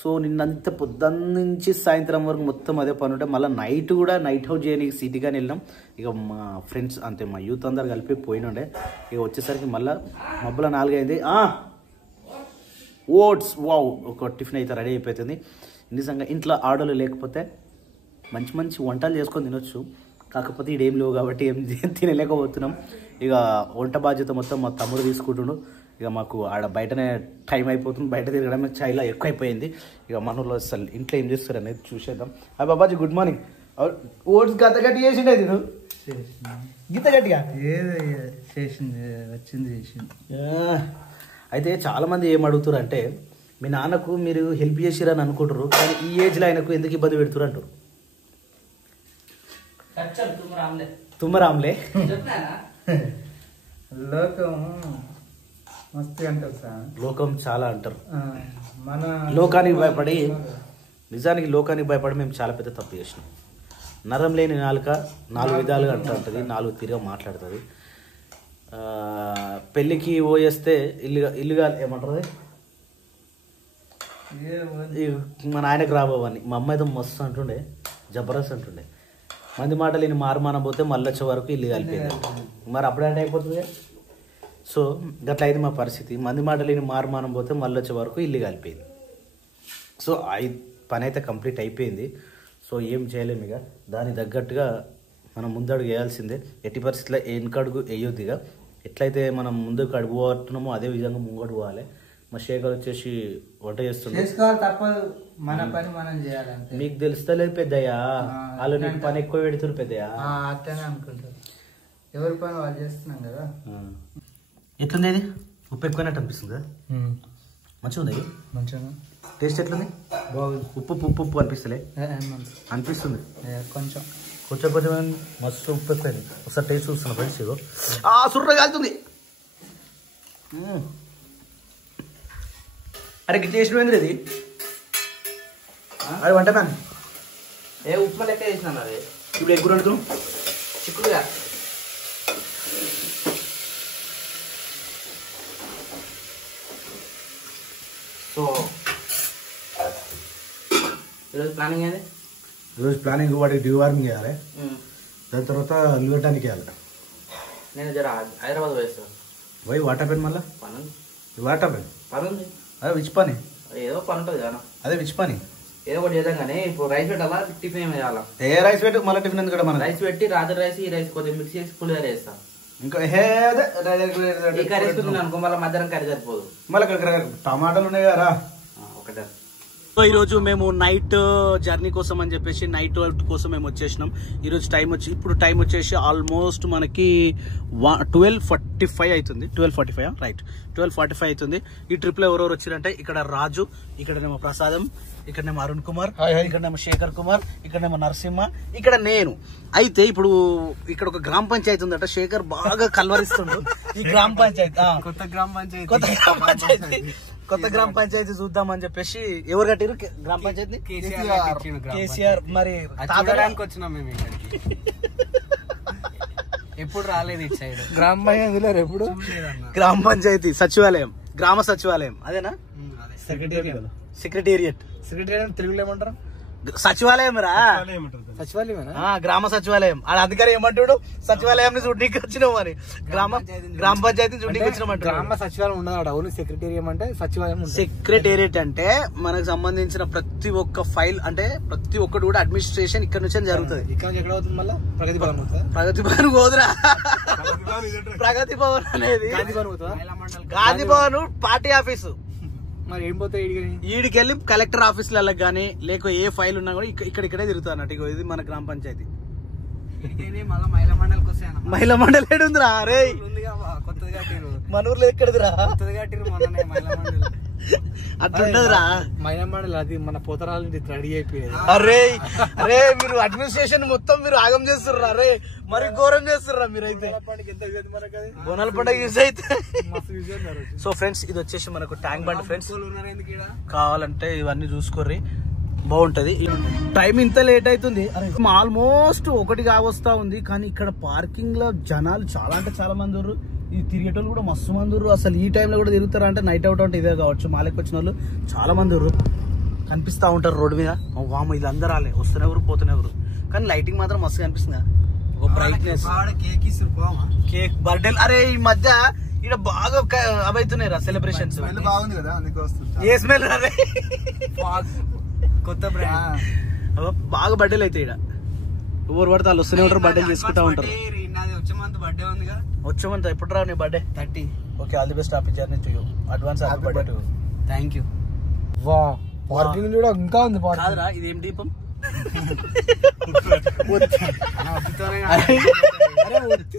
So నిన్నంత పొద్దున్న నుంచి సాయంత్రం వరకు మొత్తం అదే పని ఉంటే మళ్ళీ నైట్ కూడా నైట్ అవుట్ చేయడానికి సిటీగానే వెళ్ళాం. ఇక మా ఫ్రెండ్స్ అంతే మా యూత్ అందరు కలిపి పోయినుండే. ఇక వచ్చేసరికి మళ్ళీ మబ్బుల 4 అయింది. ఓట్స్ వావ్ ఒక టిఫిన్ అయితే రెడీ అయిపోతుంది. నిజంగా ఇంట్లో ఆడోళ్ళు లేకపోతే మంచి మంచి వంటలు చేసుకొని తినొచ్చు. కాకపోతే ఇడేం లేవు కాబట్టి ఏం తినలేకపోతున్నాం. ఇక వంట బాధ్యత మొత్తం మా తమ్ముడు తీసుకుంటుండు. ఇక మాకు ఆడ బయటనే టైం అయిపోతుంది. బయట తిరగడమే చాలా ఎక్కువ అయిపోయింది. ఇక మనలో అసలు ఇంట్లో ఏం చేస్తారు అనేది చూసేద్దాం. Babaji good morning. ఓట్స్ గత గట్టి చేసిండే తిను గీత గట్టిగా చేసింది వచ్చింది చేసింది. అయితే చాలామంది ఏం అడుగుతారు అంటే మీ నాన్నకు మీరు హెల్ప్ చేసిరని అనుకుంటారు, కానీ ఈ ఏజ్లో ఆయనకు ఎందుకు ఇబ్బంది పెడుతురు అంటారు. తుమ్మరామ్లే లోకం మస్తు అంటారు సార్. లోకం చాలా అంటారు. మన లోకానికి భయపడి నిజానికి లోకానికి భయపడి మేము చాలా పెద్ద తప్పు చేసినాం. నరం లేని నాలుక 4 విధాలుగా అంటుంటుంది, 4 తీరుగా మాట్లాడుతుంది. పెళ్ళికి పోయేస్తే ఇల్లుగా ఏమంటారు మా నాయనకు రాబోవని మా అమ్మ అయితే మస్తు అంటుండే, జబర్దస్త్ అంటుండే. మంది మాట లేని మారుమానం పోతే మళ్ళీ వచ్చే వరకు ఇల్లు కలిపోయింది. మరి అప్పుడంటే అయిపోతుంది. సో గట్ల అయింది మా పరిస్థితి. మంది మాట లేని మారుమానం పోతే మళ్ళీ వచ్చే వరకు ఇల్లు కలిపోయింది. సో పని అయితే కంప్లీట్ అయిపోయింది. సో ఏం చేయలేము. ఇక దానికి తగ్గట్టుగా మనం ముందడుగు వేయాల్సిందే. ఎట్టి పరిస్థితుల్లో వెనకడుగు వేయొద్దిగా. ఎట్లయితే మనం ముందుకు అడుగు పోతున్నామో అదే విధంగా ముంగడు పోవాలి. మా శేఖర్ వచ్చేసి వంట చేస్తున్నాడు. తప్పదు, మన పని మనం చేయాలంటే. మీకు తెలుస్తలేదు పెద్దయ్యా, వాళ్ళు నీకు పని ఎక్కువ పెడుతున్నారు పెద్దయ్యా. అట్లనే అనుకుంటారు. ఎవరి పని వాళ్ళు చేస్తున్నాం కదా. ఎట్లుంది ఇది? ఉప్పు ఎక్కువైనట్టు అనిపిస్తుంది కదా. మంచిగా ఉంది. మంచిగా టేస్ట్ ఎట్లుంది? బాగుంది. ఉప్పు అనిపిస్తలే? అనిపిస్తుంది కొంచెం కొంచెం కొంచెం మస్తు ఉప్పు ఎక్కువైంది. ఒకసారి టేస్ట్ చూస్తున్నా ఫ్రెండ్స్. ఇగో సుర్ర కాలుతుంది. అరే టేస్ట్ పోయింది ఇది. అది వంట మ్యామ్ ఉప్మా లెక్క చేసినాను. అది ఇప్పుడు ఎగ్గు వండుతాం చిక్కుడుగా. సో ఈరోజు ప్లానింగ్ ఏది? ఈరోజు ప్లానింగ్ వాటికి డివార్మింగ్ చేయాలి. దాని తర్వాత లివటానికి వేయాలి. నేను జర హైదరాబాద్ వేస్తాను. పోయి వాటర్ పెన్ మళ్ళీ పని వాటర్ పెన్ పని ఉంది. అదే విచ్ పని? ఏదో పని ఉంటుంది కదా. అదే విచ్ పని? ఏదో ఒకటి చేద్దాం. కానీ ఇప్పుడు రైస్ పెట్టాలా, టిఫిన్ ఏమి చేయాలా? ఏ రైస్ పెట్టు మళ్ళీ టిఫిన్ ఎందుకు కూడా మనం రైస్ పెట్టి రాత్రి రైస్ ఈ రైస్ కొద్దిగా మిక్స్ చేసి పులిహోర వేస్తాం. ఇంకా ఈ కర్రీ వేసుకుంది అనుకో మళ్ళీ మధ్యాహ్నం కర్రీ సరిపోదు. మళ్ళీ టమాటాలు ఉన్నాయి కదా. ఒకటే. సో ఈరోజు మేము నైట్ జర్నీ కోసం అని చెప్పేసి నైట్ అవుట్ కోసం మేము వచ్చేసినాం. ఈరోజు ఇప్పుడు టైం వచ్చేసి ఆల్మోస్ట్ మనకి 12:45 అవుతుంది. 12:45 రైట్, 12:45 అవుతుంది. ఈ ట్రిప్ లో ఎవరెవరు వచ్చారంటే ఇక్కడ రాజు, ఇక్కడనేమో ప్రసాదం, ఇక్కడనేమో అరుణ్ కుమార్, ఇక్కడనేమో శేఖర్ కుమార్, ఇక్కడనేమో నరసింహ, ఇక్కడ నేను. అయితే ఇప్పుడు ఇక్కడ ఒక గ్రామ పంచాయతీ ఉందట. శేఖర్ బాగా కల్వరిస్తుండ్రు ఈ గ్రామ పంచాయతీ. కొత్త గ్రామ పంచాయతీ చూద్దామని చెప్పేసి. ఎవరు కట్టిరు గ్రామ పంచాయతీ? కేసీఆర్. మరి వచ్చినాం మేము ఇక్కడికి. ఎప్పుడు రాలేదు ఇటు సైడ్ గ్రామ పంచాయతీ. ఎప్పుడు గ్రామ పంచాయతీ సచివాలయం, గ్రామ సచివాలయం అదేనా? సెక్రటేరియట్ తెలుగులో ఏమంటారు? సచివాలయం రా. సచివాలయం గ్రామ సచివాలయం. ఆ అధికారి ఏమంటాడు? సచివాలయం చూడడానికి వచ్చినాం అని. గ్రామ పంచాయతీ చూడడానికి వచ్చినామంటారు. గ్రామ సచివాలయం ఉండదు. అవును, సెక్రటేరియట్ అంటే సచివాలయం. సెక్రటేరియట్ అంటే మనకు సంబంధించిన ప్రతి ఒక్క ఫైల్, అంటే ప్రతి ఒక్కటి కూడా అడ్మినిస్ట్రేషన్ ఇక్కడ నుంచి జరుగుతుంది. ఇక్కడ నుంచి ఎక్కడ అవుతుంది? మళ్ళీ ప్రగతి భవన్ అవుతుంది. ప్రగతి భవన్ పోదురా. ప్రగతి భవన్ అనేది గాంధీ భవన్ పార్టీ ఆఫీసు. మరి ఏం పోతే ఈడికెళ్ళి కలెక్టర్ ఆఫీసులకు కానీ లేక ఏ ఫైల్ ఉన్నా కూడా ఇక్కడే తిరుగుతా అన్నట్టు. ఇగో ఇది మన గ్రామ పంచాయతీ. మహిళా మండలి ఏడుందిరా? రే మన ఊర్లో ఎక్కడిదిరా? అట్లుంటదిరా మహిళా మండలి. అది మన పోతరాల రెడీ అయిపోయింది. అరే మీరు అడ్మినిస్ట్రేషన్ మొత్తం మీరు ఆగం చేస్తుర్రా. అరే మరి ఘోరం చేస్తుర్రా మీరైతే. బోనాల పండుగ యూజ్ అయితే. సో ఫ్రెండ్స్ ఇది వచ్చేసి మనకు ట్యాంక్ బండ్ ఫ్రెండ్స్. కావాలంటే ఇవన్నీ చూసుకోర్రి, బాగుంటది. టైం ఇంత లేట్ అవుతుంది. ఆల్మోస్ట్ 1 కావస్తా ఉంది. కానీ ఇక్కడ పార్కింగ్ లో జనాలు చాలా అంటే చాలా మంది ఉన్నారు. ఈ తిరిగేటోళ్ళు కూడా మస్తు మంది ఉన్నారు. అసలు ఈ టైంలో కూడా తిరుగుతారా అంటే నైట్ అవుట్ అంటే ఇదే కావచ్చు. మాలకి వచ్చిన వాళ్ళు చాలా మంది ఉన్నారు. కనిపిస్తా ఉంటారు రోడ్డు మీద. వామ వీళ్ళందరూ రాలే, వస్తున్నెవరు పోతున్నెవరు, కానీ లైటింగ్ మాత్రం మస్తు కనిపిస్తుంది. ఒక బ్రైట్నెస్. Cake birthday. అరే ఈ మధ్య ఇక్కడ బాగా అవైతున్నాయి రా సెలబ్రేషన్స్. బాగుంది కదా, అందుకే వస్తుంది. ఏ స్మెల్ రే, కొత్త బ్రాండ్. బాగా బర్త్డేలు అయితే ఇక్కడ ఎవరు పడితే వాళ్ళు వస్తూనే ఉంటారు, బర్త్డేలు చేసుకుంటా ఉంటారు. వచ్చే మంత్ బర్త్డే ఉంది కదా. వచ్చే మంత్ ఎప్పుడు రా నీ birthday? 30. Okay, all the best happy journey to you. Advance happy birthday to you. Thank you. వా పార్కింగ్ కూడా ఇంకా ఉంది. కాదురా ఇదేం దీపం?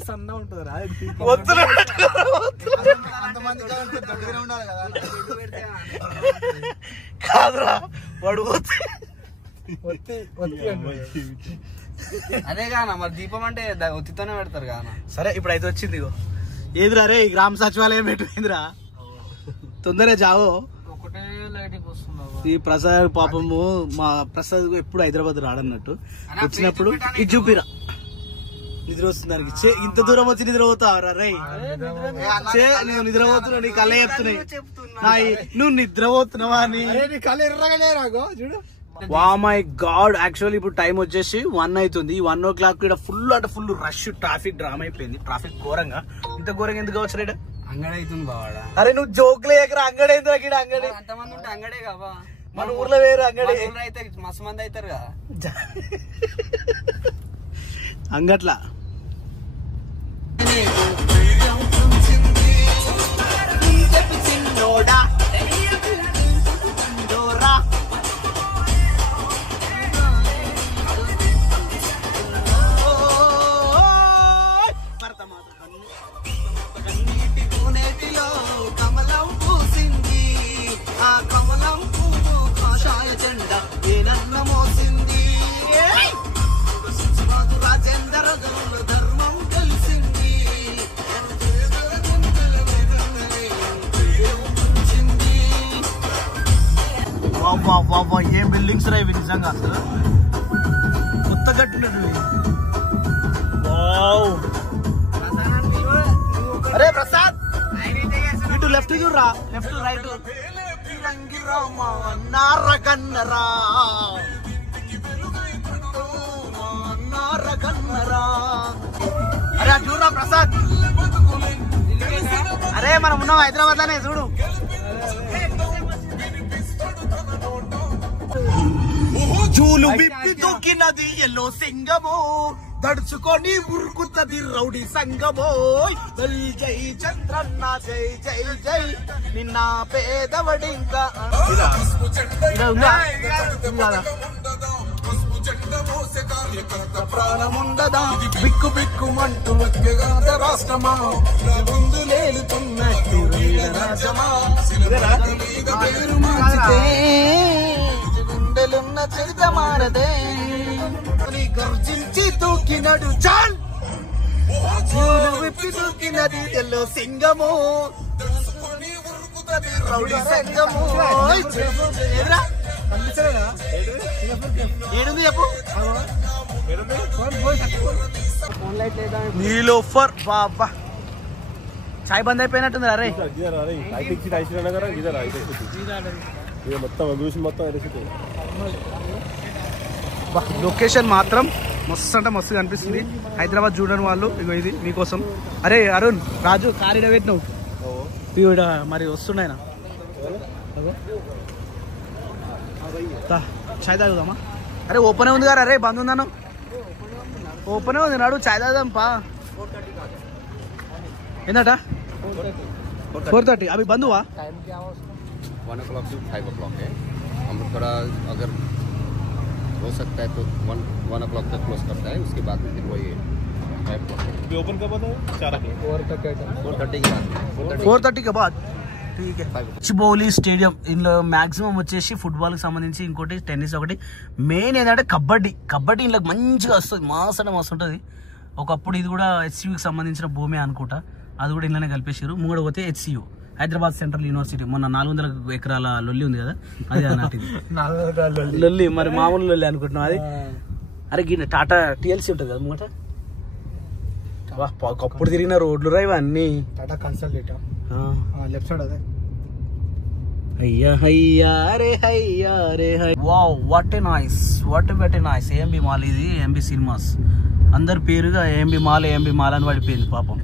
సన్న ఉంటుంది రా. కాదురా వాడు అదే కానా మరి దీపం అంటే ఒత్తితోనే పెడతారు కానా. సరే ఇప్పుడు అయితే వచ్చింది. ఇగో ఏదిరా రే, ఈ గ్రామ సచివాలయం పెట్టిందిరా, తొందరగా జావో. ఒకటే లైటింగ్ వస్తున్నావు. ఈ ప్రసాద్ పాపము, మా ప్రసాద్ ఎప్పుడు హైదరాబాద్ రాడన్నట్టు, వచ్చినప్పుడు ఇది చూపిరా. నిద్ర వస్తుంది దానికి. ఇంత దూరం వచ్చి నిద్ర పోతావరా రై? నువ్వు నిద్రపోతున్నావు, నీ కళ్ళ చెప్తున్నాయి. నువ్వు నిద్రపోతున్నావా అని. కళ్ళు ఎర్రగానే రాగో చూడు. వా మై గాడ్, యాక్చువల్లీ ఇప్పుడు టైం వచ్చేసి 1 అవుతుంది. 1 o'clock ఇక్కడ ఫుల్ అంటే ఫుల్ రష్, ట్రాఫిక్ డ్రామా అయిపోయింది. ట్రాఫిక్ ఘోరంగా. ఇంత ఘోరంగా ఎందుకు కావచ్చు రేట? అంగడి అవుతుంది బావాడా. అరే నువ్వు జోకులే ఎక్కడ అంగడి ఏంద్రా? ఇక్కడ అంగడి అంతమంది ఉంటే అంగడే కావా? మన ఊర్లో వేరు అంగడి అయితే మస్తు మంది అవుతారు కదా అంగట్లా. కమలం పూసింది, ఆ కమలం పువ్వు కాషాయ జెండా ఏనన్న మోసింది. రాజేందర ధర్మం కలిసింది. ఏం బిల్డింగ్స్ రా ఇవి నిజంగా, అసలు కొత్త కట్టినట్టు. అరే ప్రసాద్ ఇటు లెఫ్ట్ చూడరా, లెఫ్ట్ రైట్. అరే అటు చూడరా ప్రసాద్. అరే మనం ఉన్నాం హైదరాబాద్ లోనే, చూడు. జూలు విప్పి దూకినది ఎల్లో సింగమో, దడుచుకొని ఉరుకుతది రౌడీ సంగమో. జై చంద్రన్న జై జై జై, నిన్న పేదవడి ఇంకా ప్రాణముండదా. బిక్కు బిక్కుమంటూ రాష్ట్రమా, ముందు లేలుతున్నట్టు రాజమా. గుండెలున్న చరిత మారదే, గర్జించి తూకినడు చాల్. విప్పి తూకినది ఎల్లో సింగము, రౌడీ సంగము. ఏడుంది చెప్పు. నీలోఫర్ బాబా, చాయ్ బంద్ అయిపోయినట్టుంది. అరే లొకేషన్ మాత్రం మస్తు అంటే మస్తు కనిపిస్తుంది. హైదరాబాద్ చూడని వాళ్ళు ఇగో ఇది మీకోసం. అరే అరుణ్ రాజు కారిడ పెట్టినావు ఈవిడ మరి వస్తున్నాయన. చాయ్ తాగుదామా? అరే ఓపెనే ఉంది కదా. అరే బంద్ ఉందను, ఓపెనే ఉంది. నాడు చాయ్ తాగుదాం పా. ఏందట 4:30 अभी बंद हुआ? 1 o'clock to 5 o'clock है. हम थोड़ा अगर हो सकता है तो 1 o'clock तक क्लोज करता है. उसके बाद फिर वही 5 o'clock ओपन कब होता है? 4:30 के बाद 4:30 के बाद ठीक है. చిబౌలి స్టేడియం ఇందులో మాక్సిమం వచ్చేసి ఫుట్బాల్ కి సంబంధించి, ఇంకోటి టెన్నిస్, ఒకటి మెయిన్ ఏంటంటే కబడ్డీ. కబడ్డీ ఇంట్లో మంచిగా వస్తుంది, మాస్ అంటే మస్తు ఉంటుంది. ఒకప్పుడు ఇది కూడా హెచ్సియుకి సంబంధించిన భూమి అనుకుంటా, అది కూడా ఇంట్లోనే కలిపేసారు. మూడు పోతే హెచ్సియు హైదరాబాద్ సెంట్రల్ యూనివర్సిటీ. మొన్న 400 ఎకరాల లొల్లి ఉంది కదా, అది అన్నట్టు లొల్లి. మరి మామూలు లొల్లి అనుకుంటున్నాం అది. అరే గిన్నె టాటా టిఎల్సి ఉంటుంది కదా ముంగట. ఒకప్పుడు తిరిగిన రోడ్లు రా ఇవన్నీ. టాటా కన్సల్టేట్ లెఫ్ట్ సైడ్ అదే అయ్యా హయ్యా రే హయ్యా రే హై. Wow what a nice, what a nice. AMB mall ఇది, ఏఎంబి సినిమాస్. అందరి పేరుగా ఏఎంబి మాల్ అని పడిపోయింది పాపం.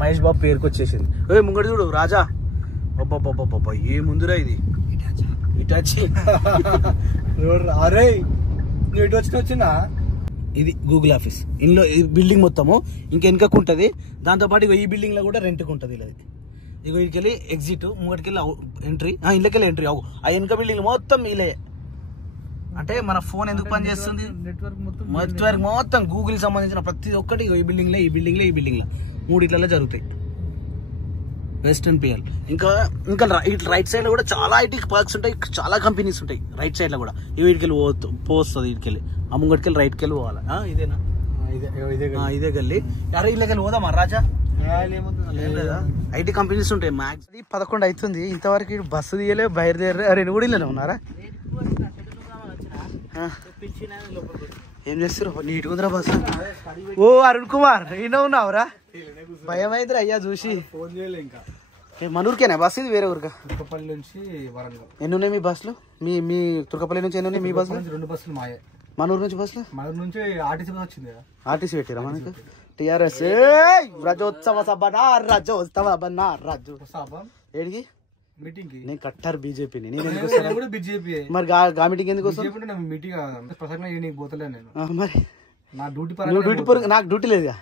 మహేష్ బాబు పేరుకి వచ్చేసింది. ఏ ముంగడు చూడు రాజా, బాబా ఏ ముందురా ఇది ఇటాచి. అరే నువ్వు ఇటు వచ్చినా ఇది గూగుల్ ఆఫీస్. ఇందులో బిల్డింగ్ మొత్తము ఇంకా వెనుకకు ఉంటుంది. దాంతోపాటు ఇగో ఈ బిల్డింగ్ లో కూడా రెంట్కి ఉంటుంది. ఇలా ఇగో ఇటుకెళ్ళి ఎగ్జిట్, ముంగటికెళ్ళి ఎంట్రీ, ఇళ్ళకెళ్ళి ఎంట్రీ. అవు ఆ వెనుక బిల్డింగ్ మొత్తం ఇలే. అంటే మన ఫోన్ ఎందుకు పని చేస్తుంది, నెట్వర్క్ మొత్తం గూగుల్ సంబంధించిన ప్రతి ఒక్కటి ఈ బిల్డింగ్ లో మూడిట్లలో జరుగుతాయి. Western PL. ఇంకా రైట్ సైడ్ లో కూడా చాలా ఐటీ పార్క్స్ ఉంటాయి, చాలా కంపెనీస్ ఉంటాయి రైట్ సైడ్ లో కూడా. వీటికెళ్ళి పోస్తుంది, వీటికెళ్ళి ఆ ముంగటికెళ్ళి రైట్కి వెళ్ళి పోవాలి. ఇదేనా? ఇదే గల్లీ. అరే ఇళ్ళకెళ్ళి పోదామా రాజా? లేదా ఐటీ కంపెనీస్ ఉంటాయి మ్యాక్స్. 11 అవుతుంది, ఇంతవరకు బస్సు తీయలే, బయలుదేరే. అరే నువ్వు కూడా ఇళ్ళనే ఉన్నారా? ఏం చేస్తారు? నీట్గా ఉందిరా బస్సు. ఓ అరుణ్ కుమార్ ఈయన ఉన్నావురా? భయం అయితే అయ్యా చూసి. ఫోన్ చేయలే ఇంకా. మన ఊరికేనా బస్సు ఇది? వేరే ఊరికా? తుర్కపల్లి నుంచి వరంగల్. ఎన్ని ఉన్నాయి మీ బస్సులు? మీ తుర్కపల్లి నుంచి ఎన్ని ఉన్నాయి మీ బస్సులు? 2 బస్సులు మాయే. మన ఊరు నుంచి బస్సులు? మన ఊరు నుంచి ఆర్టీసీ బస్ వచ్చింది కదా. ఆర్టీసీ పెట్టిరా మనకి? టిఆర్ఎస్ రజోత్సవ సభ ఏడికి మీటింగ్ కి. నేను కట్టారు బీజేపీని. నేను బీజేపీ. మరి గా మీటింగ్ ఎందుకు వస్తాను? మీటింగ్ ప్రసంగం నీకు పోతలే నేను. మరి నా డ్యూటీ నాకు డ్యూటీ లేదుగా.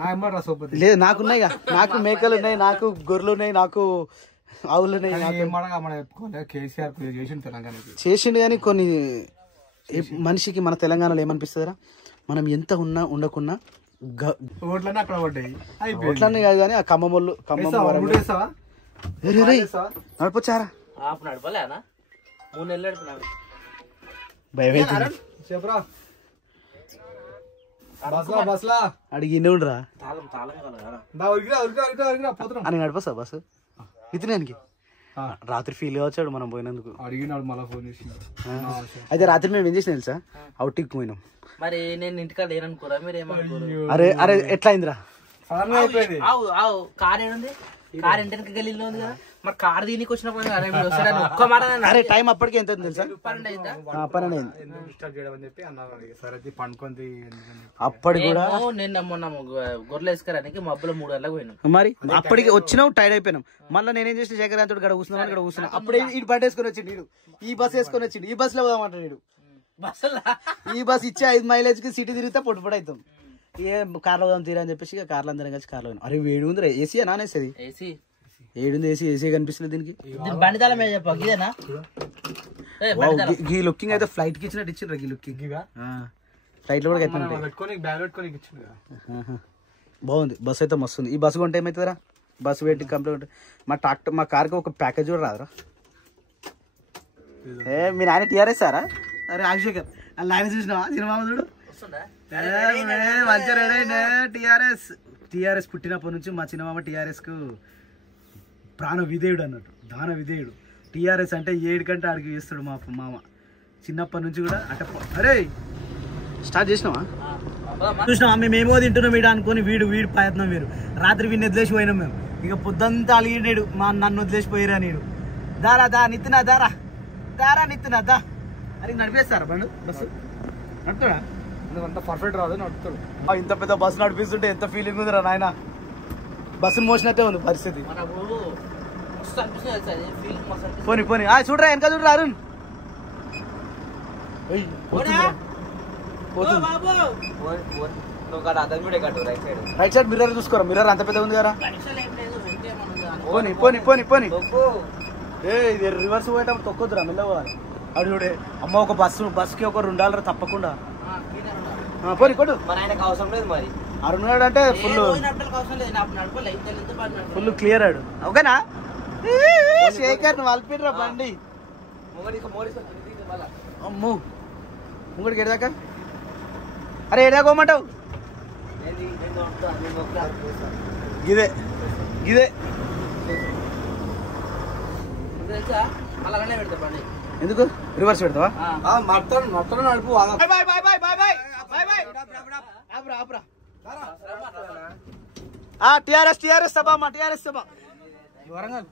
నా ఎమ్మరా సోపతి లేదు, నాకున్నాయిగా. నాకు మేకలు ఉన్నాయి, నాకు గొర్రెలు ఉన్నాయి, నాకు ఆవులు ఉన్నాయి. కేసీఆర్ చేసిండు తెలంగాణకి. చేసిండు కానీ కొన్ని మనిషికి మన తెలంగాణలో ఏమనిపిస్తుందిరా, మనం ఎంత ఉన్నా ఉండకున్నా ఓట్లన్నీ అక్కడ పడ్డాయి. ఓట్లన్నీ కాదు కానీ ఆ ఖమ్మం వాళ్ళు నడిపొచ్చారా? నడపలేనా? 3 నెలలు నడిపినా. భయం చెప్పరా బస్లా అడిగి ఉండరా అని నడిపొస్తా బస్సు ఇతనానికి. రాత్రి ఫీల్ వచ్చాడు మనం పోయినందుకు. అడిగినాడు మళ్ళీ ఫోన్ చేసి. అయితే రాత్రి మేము ఏం చేసిన తెలుసా, అవుట్కి పోయినాం. మరి నేను ఇంటికాడ లేననుకోరా మీరు? ఏమనుకోరు? అరే ఎట్లా అయిందిరా? కార్ ఏడుంది? కార్ ఇంటికి గల్లీలో ఉంది కదా. మరి కార్ దీనికి వచ్చినప్పుడు ఒక్క మాట. అరే టైం అప్పటికి ఎంత తెలుసా? 12 అయింది. అప్పటి కూడా నిన్న మొన్న గొర్రెలు వేసుకురానికి మబ్బులో 3 గంటలకు పోయినాం. మరి అప్పటికి వచ్చినావు, టైర్డ్ అయిపోయినాం. మళ్ళీ నేనేం చేసిన శేఖర్ గడ కూర్చున్నా. అప్పుడే ఈ బండి వేసుకొని వచ్చిండు, ఈ బస్ వేసుకొని వచ్చిండు. ఈ బస్ లో పోదామంటాడు వీడు. ఈ బస్ ఇచ్చే 5 మైలేజ్ కి సిటీ తిరిగితే పొట్టు అవుతాం. ఏ కార్లో పోదాం తీరా అని చెప్పేసి కార్లో అందరం కలిసి కార్లో. అరే వేడి ఉంది. AC non AC? ఏడుంది ఏసీ. ఏసీ కనిపిస్తుంది దీనికి. ఈ లుకింగ్ అయితే ఫ్లైట్ కి ఇచ్చినట్టు ఇచ్చిండ్రు. ఈ లుకింగ్ ఫ్లైట్ లో కూడా బాగుంది. బస్ అయితే మస్తుంది. ఈ బస్సు కొంటే ఏమవుతుందిరా? బస్సు పెట్టి కంప్లీట్ మా కార్కి ఒక ప్యాకేజ్ కూడా రాదురా. మీ నాయన టీఆర్ఎస్ సారా? అరే రాజశేఖర్ అలా ఆయన చూసినావా సినిమా చూడు? మంచిగా రెడీ అయినా. టీఆర్ఎస్ పుట్టినప్పటి నుంచి మా చిన్నమామ టీఆర్ఎస్ కు ప్రాణ విధేయుడు అన్నట్టు, దాన విధేయుడు. టీఆర్ఎస్ అంటే 7 కంటే అడిగి చేస్తాడు మా మామ చిన్నప్పటి నుంచి కూడా. అంటే అరే స్టార్ట్ చేసినావా? చూసినావా? మేమేమో తింటున్నాం వీడు అనుకుని వీడు ప్రయత్నం వేరు. రాత్రి వీడిని వదిలేసి పోయినాం మేము. ఇక పొద్దంతా అలిగినాడు నన్ను వదిలేసిపోయారా. నేను దారా నిత్తునా దారా నిత్తునా దా అని నడిపేస్తారా బండు బస్సు? నడుపుతాడా? అంత పర్ఫెక్ట్ రాదు, నడుపుతాడు. ఇంత పెద్ద బస్సు నడిపిస్తుంటే ఎంత ఫీలింగ్ ఉందిరా నాయన. బస్సును మోసినట్టే ఉంది పరిస్థితి. పోనీ చూడరా వెనక చూడరా అరుణ్. రైట్ సైడ్ మిర్రర్ చూసుకోరా. మిర్రర్ అంత పెద్ద ఉంది కదా. పోనీ ఇది రివర్స్ పోయేటప్పుడు తొక్కొద్దురా, మెల్ల పోవాలి. అడు చూడే అమ్మ ఒక బస్సుకి ఒక $2 తప్పకుండా. పోనీ కొడు. అవసరం లేదు మరి. అరుణ్ గారు అంటే ఫుల్ క్లియర్ ఆడు. ఓకేనా? శేఖర్ నువ్వు అల్పిడ్రా బండి. అమ్ము ముంగడికి ఎడదాకా. అరే ఎడదాకోమంటావు? గిదే అలాగనే పెడతా బండి. ఎందుకు రివర్స్ పెడతావా? మొత్తం నడుపు. టిఆర్ఎస్ సభ. వరంగల్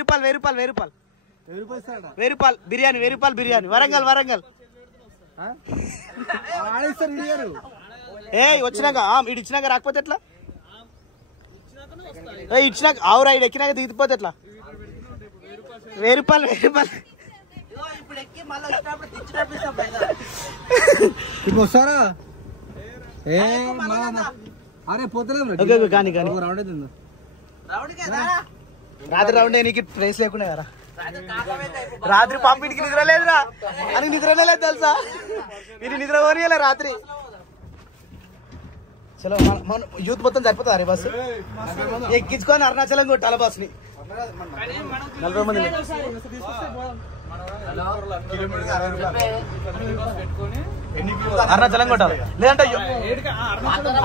రూపాయలు బిర్యానీ వరంగల్ ఏ వచ్చినాక ఇటు ఇచ్చినాక రాకపోతే ఎట్లా ఇచ్చినాక ఆవురా ఇటు ఎక్కినాక దిగిపోతే ఎట్లా 1000 రూపాయలు ఇప్పుడు వస్తారా అరే పోతలేదు కానీ రౌండ్ అవుతుంది రాత్రి రౌండ్ నీకు ప్లేస్ లేకుండా కదా రాత్రి పంపిణీకి నిద్ర లేదురా అని నిద్రనే లేదు తెలుసా ఇది నిద్ర పోనీయాలి రాత్రి చలో మన యూత్ మొత్తం సరిపోతుంది అరే బస్సు ఎక్కించుకొని అరుణాచలం కొట్టాలి బస్ని 40 మంది అరుణాచలం కొట్టాలి లేదంటే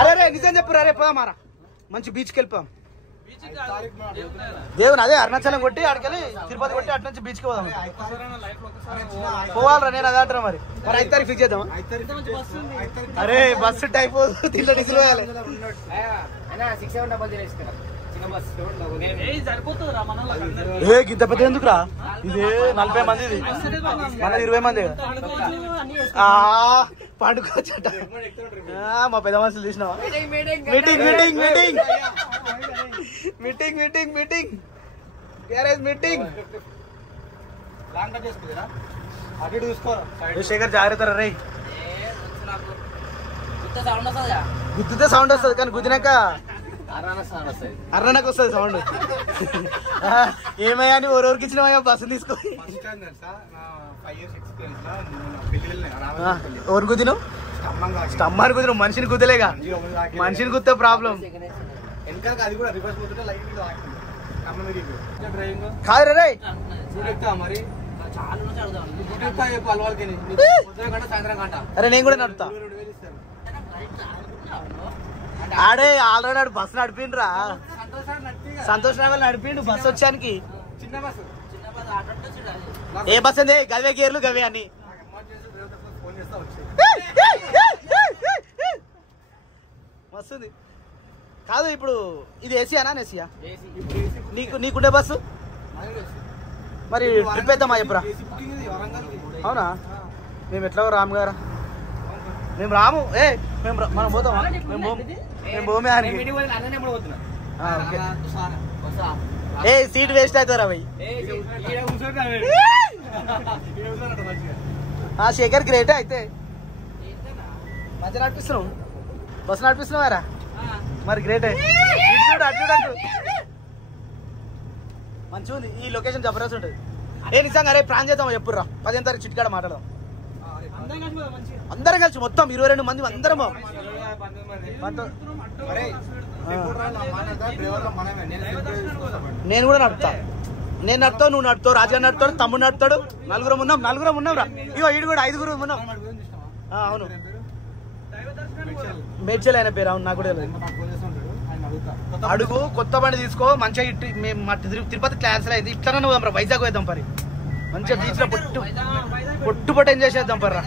అరే నిజం చెప్పు రే పోదాం మారా మంచి బీచ్కి వెళ్ళిపోదాం దేవుని అదే అరుణాచలం కొట్టి అక్కడికి తిరుపతి కొట్టి అటు నుంచి బీచ్కి పోదాం పోవాలరా నేను అదే అంటారా మరి 5 తారీఖు ఫిక్స్ చేద్దాం అరే బస్సు టైప్ దీంట్లో డీజిల్ పోయాలి ఇంత పెద్ద ఎందుకురా ఇది 40 మంది ఇది మనది 20 మంది పండుకోవచ్చట మా పెద్ద మనుషులు తీసినావా మీటింగ్ శేఖర్ జాగ్రత్త రే గుద్దితే సౌండ్ వస్తుంది కానీ గుద్దినాక అర్రనకు వస్తుంది సౌండ్ ఏమయ్యా అని ఎవరికి ఇచ్చినామయ్యా బస్సు తీసుకో ఎవరు గుద్దినావు స్టమ్మాన్ని కుదిరు మనిషిని కుదలేగా మనిషిని కుదితే ప్రాబ్లం కాదు రే అరే నేను కూడా నడుపుతా ఆడే ఆల్రెడీ ఆడు బస్సు నడిపిండ్రా సంతోష్ రావాలి నడిపిండు బస్సు వచ్చానికి ఏ బస్ అండి గవే గేర్లు గవే అని వస్తుంది కాదు ఇప్పుడు ఇది ఏసీయానా ఏసీయా నీకుండే బస్సు మరి ట్రిప్ వేద్దామా చెప్పురా అవునా మేము ఎట్లా రాము గారా మేము రాము మనం పోతామా మేము పోమే అని ఏ సీట్ వేస్ట్ అవుతారా భయ్ శేఖర్ గ్రేటే అయితే మధ్య నడిపిస్తున్నావు బస్సు నడిపిస్తున్నావారా మరి గ్రేటే మంచిగా ఉంది ఈ లొకేషన్ జబర్దస్త్ ఉంటుంది ఏ నిజంగా అరే ప్లాన్ చేద్దాం చెప్పుర్రా 15 తారీఖు చిట్కాడ మాట్లాడదాం అందరం కలిసి మొత్తం 22 మంది అందరం నేను కూడా నడుపుతా నేను నడుతావు నువ్వు నడుతావు రాజా నడుతాడు తమ్ముడు నడుతాడు నలుగురం ఉన్నాం రా ఇగో ఈడు కూడా 5 ఉన్నాం అవును మేడ్చల్ అయిన పేరు అవును నాకు కూడా అడుగు కొత్త బండి తీసుకో మంచిగా తిరుపతి క్యాన్సిల్ అయింది ఇట్లా పోదాం రా వైజాగ్ పోదాం పరి మంచిగా బీచ్ లో పొట్టు ఎంజాయ్ చేద్దాం పర్రా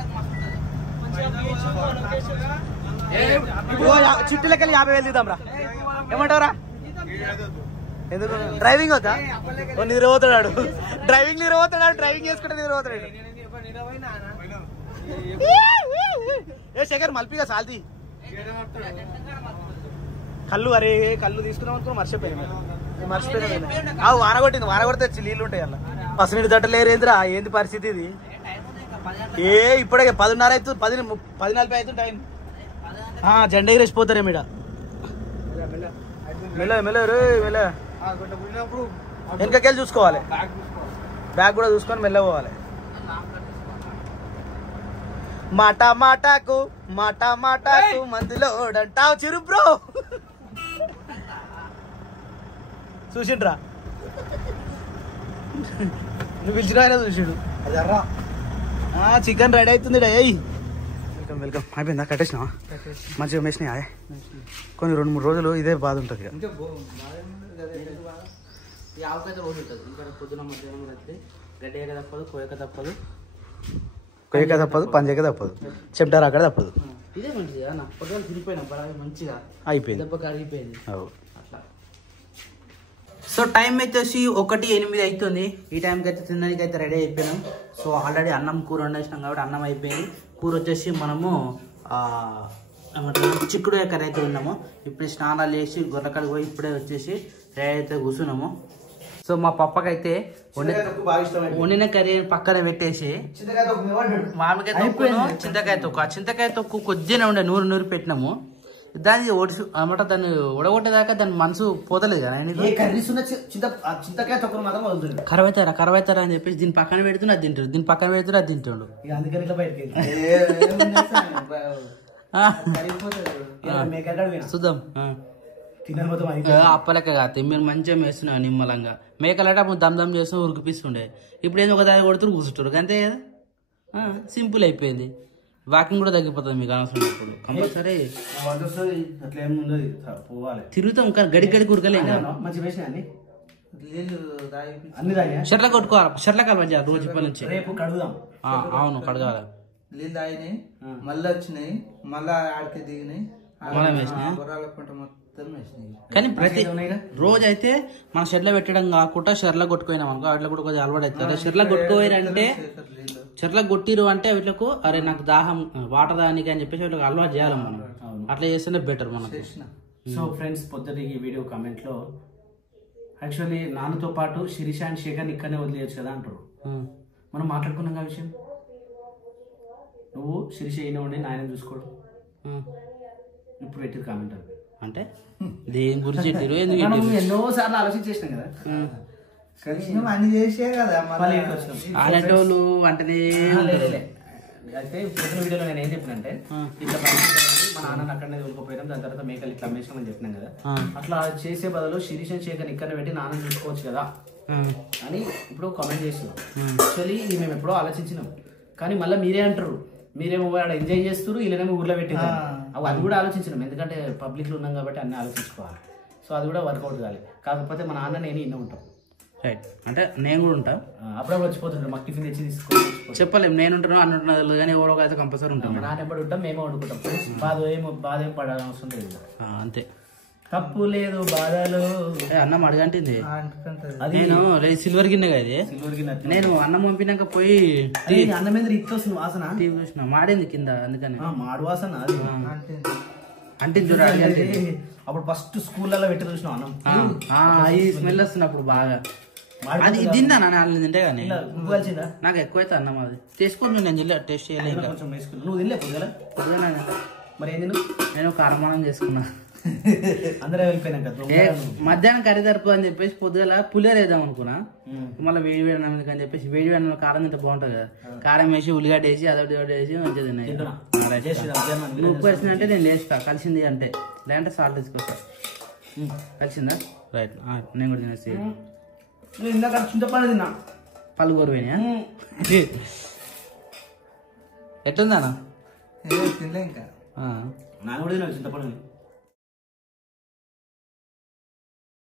చిట్టు లెక్కలు 50,000 తీద్దాం రా ఏమంటావురా ఎందుకు డ్రైవింగ్ అవుతా నిద్రపోతాడు డ్రైవింగ్ చేసుకుంటే నిద్రపోతాడు ఏ శేఖర్ మల్పిగా సాల్తీ కళ్ళు తీసుకున్నాం అనుకో మర్చిపోయినా వాన కొడితే నీళ్ళు ఉంటాయి అలా బస్సు నీళ్ళు తట్టలేరేంద్రా ఏంది పరిస్థితి ఇది ఏ ఇప్పుడే 10:30 అవుతుంది 10:40 అవుతుంది టైం జెండా ఎగిరేసిపోతారే మీడ మెల్ల వెనకకెళ్ళి చూసుకోవాలి బ్యాగ్ కూడా చూసుకొని మెల్ల పోవాలి మాటాకు మందిలో అంటావు చిరు బ్రో చూసిండ్రా నువ్వు పిలిచిన ఆయన చూసిండు చికెన్ రెడీ అవుతుంది వెల్కమ్ అయిపోయిందా కట్టేసినావా మంచిగా మేసినాయా కొన్ని 2-3 రోజులు ఇదే బాధ ఉంటుంది ఆవుకైతే రోజు ఉంటుంది ఇంకా పొద్దున మధ్యాహ్నం రాత్రి గడ్డ తప్పదు కొయ్యక తప్పదు పంజేక తప్పదు చెప్తారు అక్కడ తప్పదు ఇదే మంచిగా నా పొద్దున తిరిగిపోయినా మంచిగా అయిపోయింది దెబ్బ కరిగిపోయింది అట్లా సో టైం వచ్చేసి 1:08 అవుతుంది. ఈ టైంకి అయితే తినడానికి అయితే రెడీ అయిపోయినాం. సో ఆల్రెడీ అన్నం కూర వండేసినాం కాబట్టి అన్నం అయిపోయింది. కూర వచ్చేసి మనము ఏమంటారు చిక్కుడుకాయ కర్రీ అయితే ఉన్నాము. ఇప్పుడు స్నానాలు చేసి గొర్రెకాడికి పోయి ఇప్పుడే వచ్చేసి రెడీ అయితే కూర్చున్నాము. సో మా పప్పకైతే వండిన కర్రీ పక్కన పెట్టేసి మామిడికాయ తొక్కును చింతకాయ తొక్కు కొద్దిగా ఉండే నూరు పెట్టినాము. దాన్ని అన్నమాట దాన్ని ఉడగొట్టేదాకా దాని మనసు పోతలేదు కదా చింతకాయ తొక్కను మాత్రం వదులుతుంది. కరవైతారా అని చెప్పేసి దీని పక్కన పెడుతున్నా అది తింటాడు, దీని పక్కన పెడుతున్నా అది తింటాడు. అందుకని ఇట్లా బయటకి చూద్దాం అప్పలెక్క కాదు. మీరు మంచిగా మేస్తున్నా నిమ్మలంగా. మేకలట అప్పుడు దమ్ చేస్తూ ఉరికిపిస్తుండే. ఇప్పుడు ఏంది ఒక దాని కొడుతూ కూర్చుంటారు అంతే కదా. సింపుల్ అయిపోయింది. వాకింగ్ కూడా తగ్గిపోతుంది మీకు అనవసరం. ఇప్పుడు కంపల్సరీ తిరుగుతాం కానీ గడి కూరకలేదు. షర్ల కొట్టుకోవాలి. షర్ల కలవాలి రోజు ఇప్పటి నుంచి. అవును కడగాలి. నీళ్ళు తాగినాయి మళ్ళీ వచ్చినాయి మళ్ళా ఆడికి దిగినాయి కానీ ప్రతి రోజు అయితే మన షెడ్ల పెట్టడం కాకుండా షెర్ల కొట్టుకోయినాం అనుకో అట్లా కూడా కొద్దిగా అలవాటు అవుతుంది. షెర్ల కొట్టుకోవారంటే చెట్ల కొట్టిరు అంటే వీళ్ళకు అరే నాకు దాహం వాటర్ దానికి అని చెప్పేసి వీళ్ళకి అలవాటు చేయాలి మనం. అట్లా చేస్తేనే బెటర్ మనకు. సో ఫ్రెండ్స్ పొద్దున్న ఈ వీడియో కామెంట్ లో యాక్చువల్లీ నాన్నతో పాటు శిరీష అండ్ శేఖర్ ఇక్కడనే వదిలేయచ్చు కదా అంటారు. మనం మాట్లాడుకున్నాం ఆ విషయం. నువ్వు శిరీష అయినా ఉండి నాయన చూసుకోవడం ఇప్పుడు పెట్టింది కామెంట్ అంటే దేని గురించి ఎన్నో సార్లు ఆలోచించేసినాం కదా. అన్ని చేసే కదా అలాంటి అంటేనే అయితే పొద్దున వీడియోలో నేను ఏం చెప్పినంటే ఇట్లా మా నాన్న అక్కడనే తోలుకోపోయినాం, దాని తర్వాత మేకలు ఇట్లా అమ్మేసినామని చెప్పినాం కదా. అట్లా చేసే బదులు శిరీష శేఖర్ ఇక్కడ పెట్టి నాన్న చూసుకోవచ్చు కదా అని ఇప్పుడు కామెంట్ చేస్తున్నాం. యాక్చువల్లీ ఇది మేము ఎప్పుడో ఆలోచించినాం కానీ మళ్ళీ మీరే అంటారు మీరేమో ఆడ ఎంజాయ్ చేస్తారు వీళ్ళనేమో ఊర్లో పెట్టినారు. అది కూడా ఆలోచించినాం ఎందుకంటే పబ్లిక్ లో ఉన్నాం కాబట్టి అన్ని ఆలోచించుకోవాలి. సో అది కూడా వర్కౌట్ కావాలి. కాకపోతే మా నాన్న నేను ఇన్న ఉంటాం. రైట్ అంటే నేను కూడా ఉంటా. అప్పుడప్పుడు వచ్చిపోతుంటాం మాకు టిఫిన్ తెచ్చి తీసుకోవాలి. చెప్పలేము నేను ఉంటాను అన్నుంటున్నా తెలియదు కానీ ఎవరో అయితే కంపల్సరీ ఉంటాం. నాన్న ఎప్పుడు ఉంటాం మేమే వండుకుంటాం. బాధ ఏం పడాల్సిన అవసరం లేదు. అంతే తప్పు లేదు బాధలు. అన్నం అడగంటింది నేను సిల్వర్ గిన్నె కదా సిల్వర్ గిన్నె. నేను అన్నం పంపినాక పోయి అన్నం మీద ఇస్తుంది వాసన టీవీ చూసిన మాడింది కింద అందుకని మాడు వాసన అంటే అప్పుడు ఫస్ట్ స్కూల్లో పెట్టి చూసినాం అన్నం. ఈ స్మెల్ వస్తుంది అప్పుడు బాగా. అది తిందా నాన్న తింటే కానీ నాకు ఎక్కువైతే అన్నం అది తీసుకుని నేను టేస్ట్ చేయలేదు. నువ్వు తినలే పొద్దున మరి ఏం తిను. నేను కారమానం చేసుకున్నా అందరూ వెళ్ళిపోయినాక మధ్యాహ్నం కర్రీ తరపు అని చెప్పేసి పొద్దుగల పులిహోర వేద్దాం అనుకున్నా. మళ్ళీ వేడి అన్నం అని చెప్పేసి వేడి అన్నం కారం తింటే బాగుంటుంది కదా. కారం వేసి ఉల్లిగడ్డ వేసి అదొకటి వేసి మంచిగా తిన్నాయి. ఉప్పు వేసిందంటే నేను వేస్తా కలిసింది అంటే లేదంటే సాల్ట్ తీసుకొస్తా. కలిసిందా రైట్ నేను కూడా తినేసి ఇందాక చింతపండు తిన్నా పళ్ళు కోరిపోయినా ఎట్లుందా తినలే ఇంకా నాన్న కూడా తిన్నా చింతపండు.